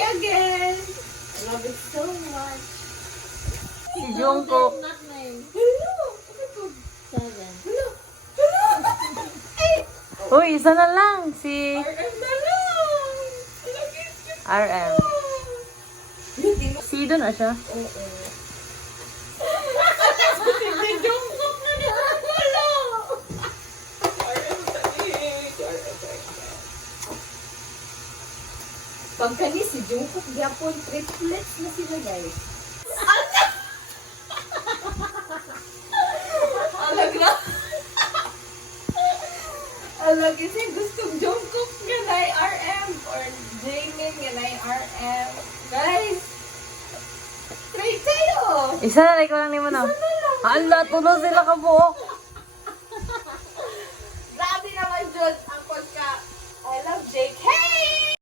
again. I love it so much. Si Jungkook. Not nine. Hello. Seven. Hello. Hello. Eight. Uy, isa na lang. Si RM na lang. RM. Si doon na siya. Oo. Si Jungkook na nakakala. RM sa Pagka ni si Jungkook, gyapon triplets na sila guys. Alagra. Alag kasi gustong Jungkook nga na RM or Jaemin nga na RM. Guys, try kayo. Isa na like lang ni mo na. Hala, tulo sila ka buok.